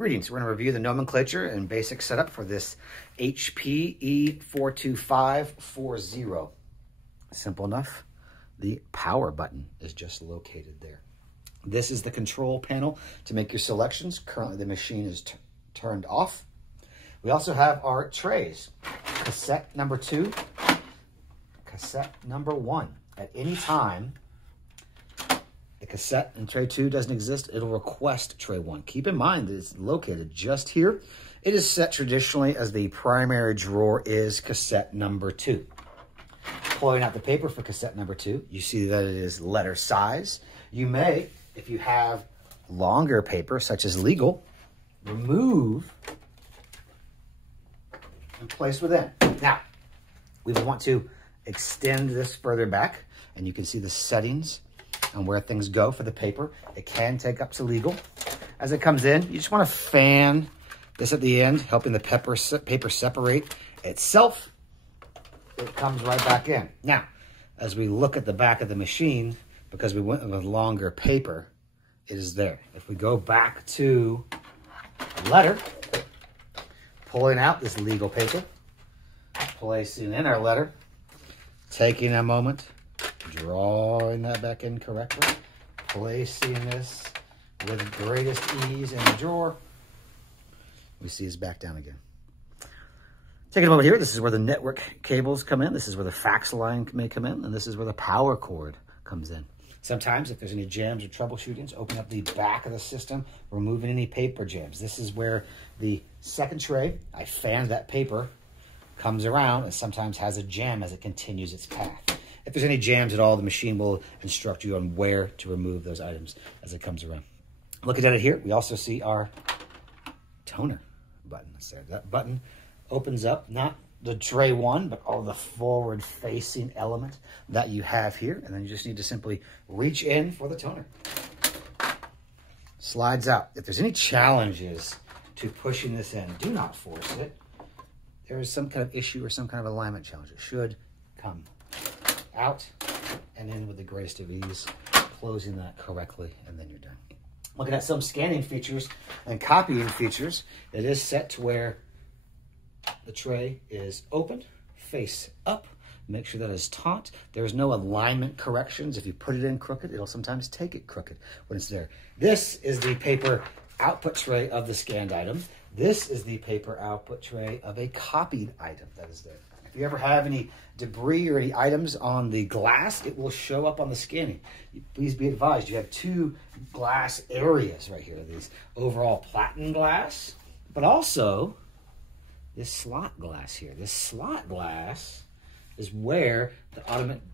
Greetings. We're going to review the nomenclature and basic setup for this HP E42540. Simple enough. The power button is just located there. This is the control panel to make your selections. Currently the machine is turned off. We also have our trays. Cassette number 2, cassette number 1. At any time the cassette in tray 2 doesn't exist, it'll request tray 1. Keep in mind that it's located just here. It is set traditionally as the primary drawer is cassette number 2. Pulling out the paper for cassette number 2, you see that it is letter size. You may, if you have longer paper, such as legal, remove and place within. Now, we want to extend this further back, and you can see the settings and where things go for the paper. It can take up to legal. As it comes in, you just want to fan this at the end, helping the paper separate itself. It comes right back in. Now, as we look at the back of the machine, because we went with longer paper, it is there. If we go back to letter, pulling out this legal paper, placing in our letter, taking a moment, drawing that back in correctly, placing this with greatest ease in the drawer. We see it's back down again. Taking a moment here, this is where the network cables come in. This is where the fax line may come in, and this is where the power cord comes in. Sometimes, if there's any jams or troubleshootings, open up the back of the system, removing any paper jams. This is where the second tray, I fanned that paper, comes around and sometimes has a jam as it continues its path. If there's any jams at all, the machine will instruct you on where to remove those items as it comes around. Looking at it here, we also see our toner button. That button opens up not the tray 1, but all the forward-facing element that you have here. And then you just need to simply reach in for the toner. Slides out. If there's any challenges to pushing this in, do not force it. There is some kind of issue or some kind of alignment challenge. It should come out and in with the greatest of ease, closing that correctly, and then you're done. Looking at some scanning features and copying features, it is set to where the tray is open, face up. Make sure that is taut. There's no alignment corrections. If you put it in crooked, it'll sometimes take it crooked when it's there. This is the paper output tray of the scanned item. This is the paper output tray of a copied item that is there. If you ever have any debris or any items on the glass, it will show up on the scanning. Please be advised, you have 2 glass areas right here. These overall platinum glass, but also this slot glass here. This slot glass is where the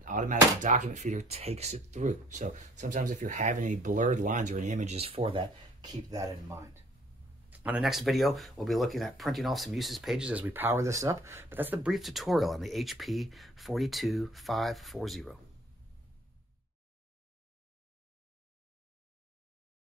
automatic document feeder takes it through. So sometimes if you're having any blurred lines or any images for that, keep that in mind. On the next video, we'll be looking at printing off some usage pages as we power this up, but that's the brief tutorial on the HP 42540.